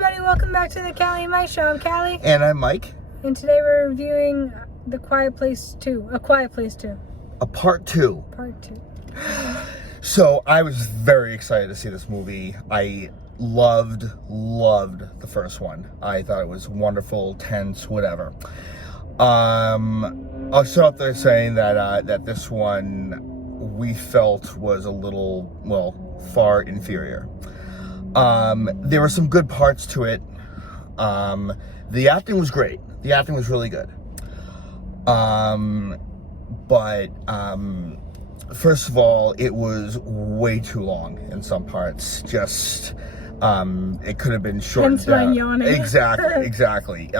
everybody, welcome back to the Callie and Mike Show. I'm Callie. And I'm Mike. And today we're reviewing The Quiet Place 2. A Quiet Place 2. A part 2. Part 2. So I was very excited to see this movie. I loved the first one. I thought it was wonderful, tense, whatever. I'll start off there saying that this one we felt was a little, far inferior. There were some good parts to it. The acting was great. The acting was really good. But first of all, it was way too long in some parts. Just, it could have been shortened down. Yawning. Exactly.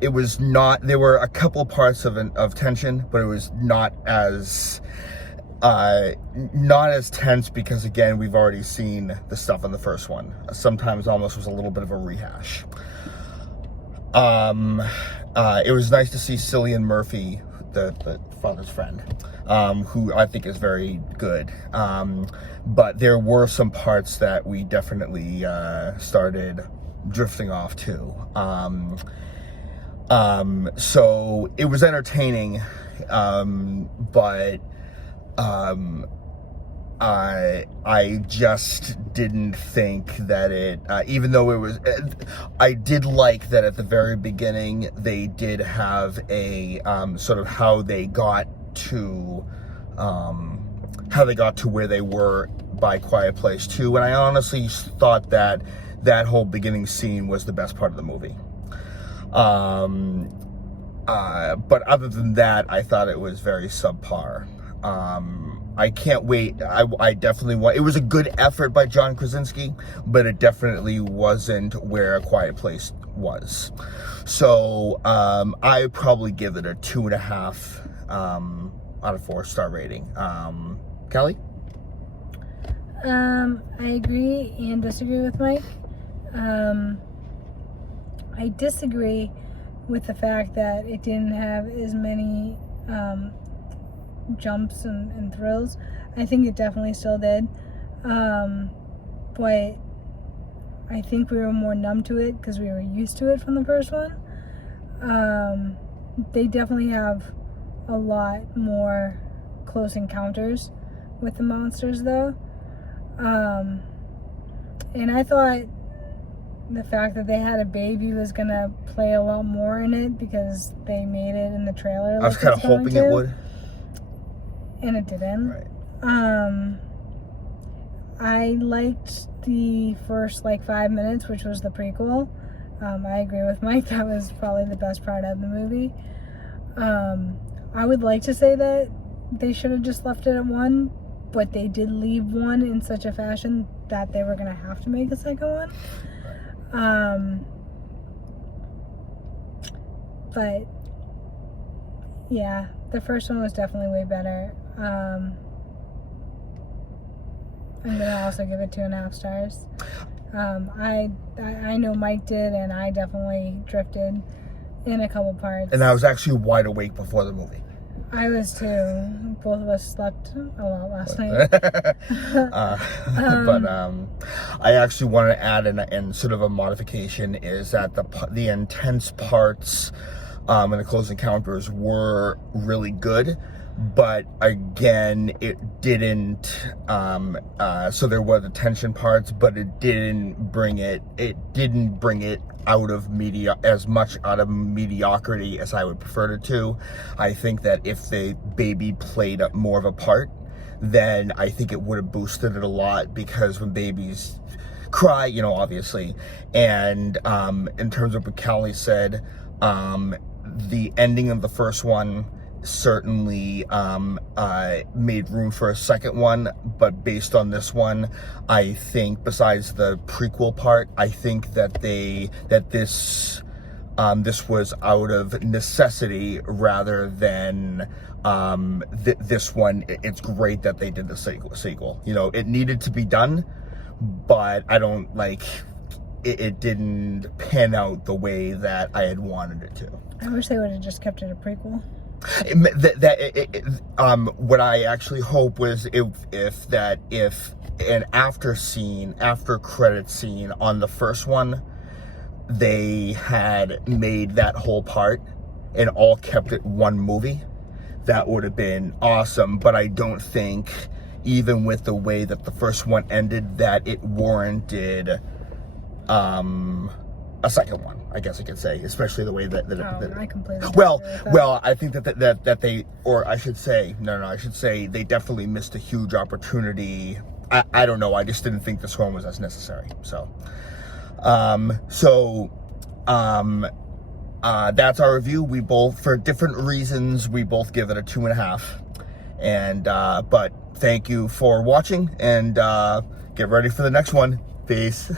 It was not, there were a couple parts of tension, but it was not as tense because, again, we've already seen the stuff in the first one. Sometimes almost was a little bit of a rehash. It was nice to see Cillian Murphy, the father's friend, who I think is very good. But there were some parts that we definitely started drifting off to. So it was entertaining, but I just didn't think that it, even though it was, I did like that at the very beginning they did have a sort of how they got to where they were by Quiet Place 2, and I honestly thought that whole beginning scene was the best part of the movie. But other than that, I thought it was very subpar. I can't wait. I definitely want. It was a good effort by John Krasinski, but it definitely wasn't where A Quiet Place was. So I probably give it a 2.5 out of 4 star rating. Callie? I agree and disagree with Mike. I disagree with the fact that it didn't have as many jumps and thrills. I think it definitely still did, but I think we were more numb to it because we were used to it from the first one. They definitely have a lot more close encounters with the monsters though, and I thought the fact that they had a baby was gonna play a lot more in it because they made it in the trailer. I was kind of hoping it would. And it didn't. Right. I liked the first 5 minutes, which was the prequel. I agree with Mike. That was probably the best part of the movie. I would like to say that they should have just left it at 1, but they did leave 1 in such a fashion that they were going to have to make a second one. But yeah, the first one was definitely way better. I'm gonna also give it 2.5 stars. I know Mike did, and I definitely drifted in a couple parts. And I was actually wide awake before the movie. I was too. Both of us slept a lot last night. But I actually want to add in sort of a modification is that the intense parts and the close encounters were really good, but again, it didn't. So there were the tension parts, but it didn't bring it out of as much out of mediocrity as I would prefer it to. I think that if the baby played more of a part, then I think it would have boosted it a lot, because when babies cry, obviously, and in terms of what Callie said, the ending of the first one certainly made room for a second one, but based on this one, I think besides the prequel part, I think that this was out of necessity rather than this one. It's great that they did the sequel. It needed to be done, but I don't it didn't pan out the way that I had wanted it to. I wish they would have just kept it a prequel. What I actually hope was if an after credit scene on the first one, they had made that whole part and all kept it one movie, that would have been awesome. But I don't think, even with the way that the first one ended, that it warranted a second one, I guess I could say, especially the way that I completely well, agree with that. well, I think that they, or I should say, I should say they definitely missed a huge opportunity. I don't know, I just didn't think this one was as necessary. So, that's our review. We both, for different reasons, we both give it a 2.5. And, but thank you for watching, and get ready for the next one. Peace.